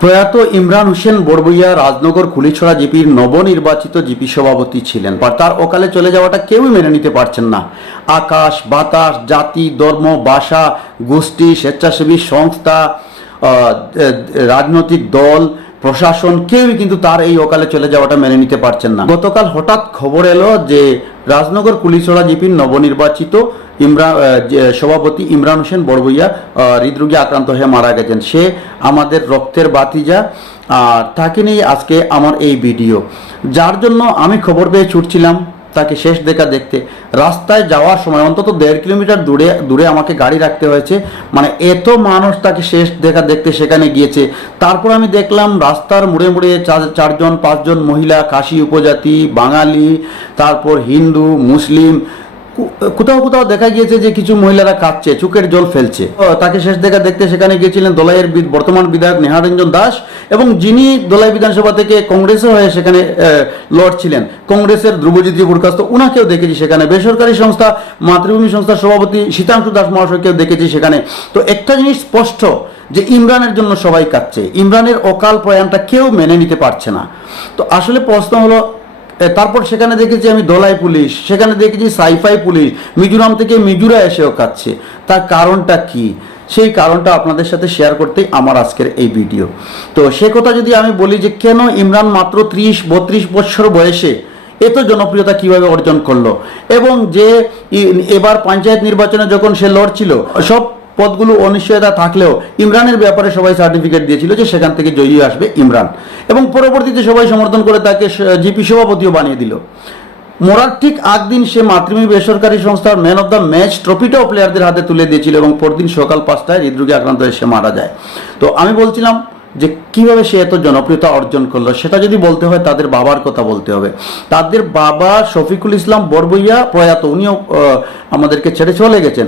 প্রয়াত ইমরান হোসেন বড়বইয়া রাজনগর কুলিছড়া জিপির নবনির্বাচিত জিপি সভাপতি ছিলেন তার অকালে চলে যাওয়াটা কেউই মেনে নিতে পারছেন না। আকাশ, বাতাস, জাতি, ধর্ম, ভাষা, গোষ্ঠী, স্বেচ্ছাসেবী সংস্থা রাজনৈতিক দল প্রশাসন কেউই কিন্তু তার এই অকালে চলে যাওয়াটা মেনে নিতে পারছেন না। গতকাল হঠাৎ খবর এলো যে রাজনগর কুলিছড়া জিপির নবনির্বাচিত ইমরান সভাপতি ইমরান হোসেন বড়বইয়া হৃদরোগে আক্রান্ত হয়ে মারা গেছেন। সে আমাদের রক্তের বাতিজা, আর তাকে নিয়ে আজকে আমার এই ভিডিও। যার জন্য আমি খবর পেয়ে ছুটছিলাম। তাকে শেষ দেখা দেখতে। রাস্তায় যাওয়ার সময় অন্তত দেড় কিলোমিটার দূরে দূরে আমাকে গাড়ি রাখতে হয়েছে। মানে এত মানুষ তাকে শেষ দেখা দেখতে সেখানে গিয়েছে। তারপর আমি দেখলাম রাস্তার মুড়ে মুড়ে চার- চারজন, পাঁচজন মহিলা, কাশি উপজাতি, বাঙালি, তারপর হিন্দু, মুসলিম কোথাও কোথাও দেখা গিয়েছে যে কিছু মহিলারা কাঁদছে চোখের জল ফেলছে। তাকে শেষ দেখা দেখতে সেখানে গিয়েছিলেন দলাইয়ের বর্তমান বিধায়ক নেহারঞ্জন দাস এবং যিনি দলাই বিধানসভা থেকে কংগ্রেসে হয়ে সেখানে লড়ছিলেন। কংগ্রেসের ধ্রুবজ্যোতি বরখাস্ত উনাকেও দেখেছি সেখানে। বেসরকারি সংস্থা, মাতৃভূমি সংস্থার সভাপতি শীতাংশু দাস মহাশয়কেও দেখেছি সেখানে। তো একটা জিনিস স্পষ্ট, যে ইমরানের জন্য সবাই কাঁদছে ইমরানের অকাল প্রয়াণটা কেউ মেনে নিতে পারছে না। তো আসলে প্রশ্ন হলো তারপর সেখানে দেখেছি আমি দোলাই পুলিশ, সেখানে দেখেছি সাইফাই পুলিশ, মিজোরাম থেকে মিজোরা এসেও কাচ্ছে তার কারণটা কি? সেই কারণটা আপনাদের সাথে শেয়ার করতেই আমার আজকের এই ভিডিও তো সে কথা যদি আমি বলি যে কেন ইমরান মাত্র ত্রিশ, বত্রিশ বছর বয়সে এত জনপ্রিয়তা কীভাবে অর্জন করল? এবং যে এবার পঞ্চায়েত নির্বাচনে যখন সে লড়ছিল, সব পদগুলো অনিশ্চয়তা থাকলেও ইমরানের ব্যাপারে সবাই সার্টিফিকেট দিয়েছিল যে সেখান থেকে জয়ী আসবে ইমরান। এবং পরবর্তীতে সবাই সমর্থন করে তাকে জিপি সভাপতিও বানিয়ে দিল। মরার ঠিক আগদিন সে মাতৃভূমি বেসরকারি সংস্থার ম্যান অফ দ্য ম্যাচ ট্রফিটাও প্লেয়ারদের হাতে তুলে দিয়েছিল এবং পরদিন সকাল পাঁচটায় হৃদরোগে আক্রান্ত হয়ে সে মারা যায়। তো আমি বলছিলাম যে কীভাবে সে এত জনপ্রিয়তা অর্জন করল, সেটা যদি বলতে হয় তাদের বাবার কথা বলতে হবে। তাদের বাবা শফিকুল ইসলাম বরবইয়া প্রয়াত, উনিও আমাদেরকে ছেড়ে চলে গেছেন।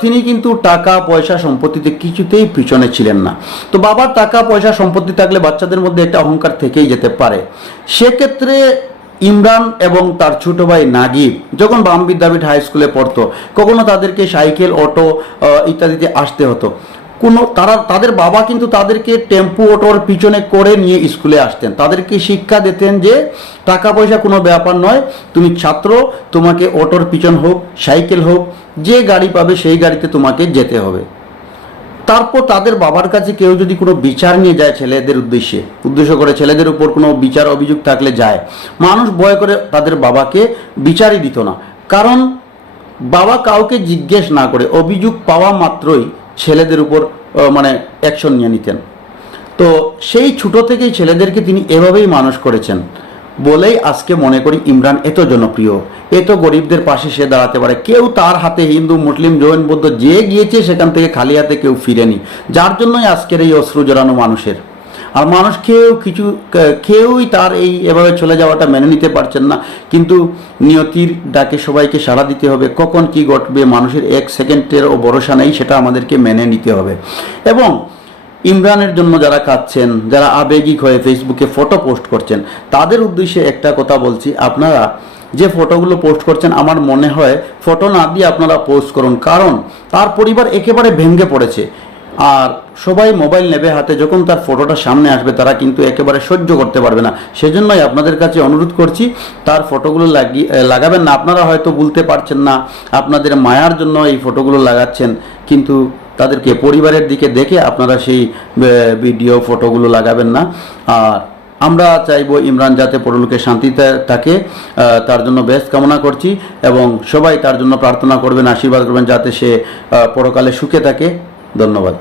তিনি কিন্তু টাকা, পয়সা, সম্পত্তিতে কিছুতেই পিছনে ছিলেন না। তো বাবার টাকা, পয়সা, সম্পত্তি থাকলে বাচ্চাদের মধ্যে একটা অহংকার থেকেই যেতে পারে। সেক্ষেত্রে ইমরান এবং তার ছোট ভাই নাগিব যখন বাম বিদ্যাপীঠ হাই স্কুলে পড়তো, কখনো তাদেরকে সাইকেল, অটো ইত্যাদিতে আসতে হতো। কোনো, তারা, তাদের বাবা কিন্তু তাদেরকে টেম্পু অটোর পিছনে করে নিয়ে স্কুলে আসতেন। তাদেরকে শিক্ষা দিতেন যে, টাকা পয়সা কোনো ব্যাপার নয়, তুমি ছাত্র, তোমাকে অটোর পিছন হোক, সাইকেল হোক, যে গাড়ি পাবে সেই গাড়িতে তোমাকে যেতে হবে। তারপর তাদের বাবার কাছে কেউ যদি কোনো বিচার নিয়ে যায় ছেলেদের উদ্দেশ্যে, উদ্দেশ্য করে ছেলেদের উপর কোনো বিচার অভিযোগ থাকলে যায়, মানুষ ভয় করে তাদের বাবাকে বিচারই দিত না। কারণ বাবা কাউকে জিজ্ঞেস না করে, অভিযোগ পাওয়া মাত্রই ছেলেদের উপর মানে অ্যাকশন নিয়ে নিতেন। তো সেই ছোট থেকেই ছেলেদেরকে তিনি এভাবেই মানুষ করেছেন। বলেই আজকে মনে করি ইমরান এত জনপ্রিয়, এত গরিবদের পাশে সে দাঁড়াতে পারে। কেউ তার হাতে হিন্দু, মুসলিম, জৈন, বৌদ্ধ যে গিয়েছে সেখান থেকে খালি হাতে কেউ ফিরেনি। যার জন্যই আজকের এই অশ্রু জড়ানো মানুষের। আর মানুষ কেউ কিছু, কেউই তার এই এভাবে চলে যাওয়াটা মেনে নিতে পারছেন না। কিন্তু নিয়তির ডাকে সবাইকে সাড়া দিতে হবে। কখন কি ঘটবে? মানুষের এক সেকেন্ডেরও ভরসা নেই, সেটা আমাদেরকে মেনে নিতে হবে। এবং ইমরানের জন্য যারা কাঁদছেন, যারা আবেগিক হয়ে ফেসবুকে ফটো পোস্ট করছেন, তাদের উদ্দেশ্যে একটা কথা বলছি। আপনারা যে ফটোগুলো পোস্ট করছেন, আমার মনে হয় ফটো না দিয়ে আপনারা পোস্ট করুন। কারণ তার পরিবার একেবারে ভেঙে পড়েছে। আর সবাই মোবাইল নেবে হাতে, যখন তার ফটোটা সামনে আসবে, তারা কিন্তু একেবারে সহ্য করতে পারবে না। সেজন্যই আপনাদের কাছে অনুরোধ করছি, তার ফটোগুলো লাগিয়ে লাগাবেন না। আপনারা হয়তো বলতে পারছেন না, আপনাদের মায়ার জন্য এই ফটোগুলো লাগাচ্ছেন, কিন্তু তাদেরকে পরিবারের দিকে দেখে আপনারা সেই ভিডিও ফটোগুলো লাগাবেন না। আর আমরা চাইব ইমরান যাতে পরলোকে শান্তিতে থাকে তার জন্য বেশ কামনা করছি এবং সবাই তার জন্য প্রার্থনা করবেন, আশীর্বাদ করবেন যাতে সে পরকালে সুখে থাকে। ধন্যবাদ।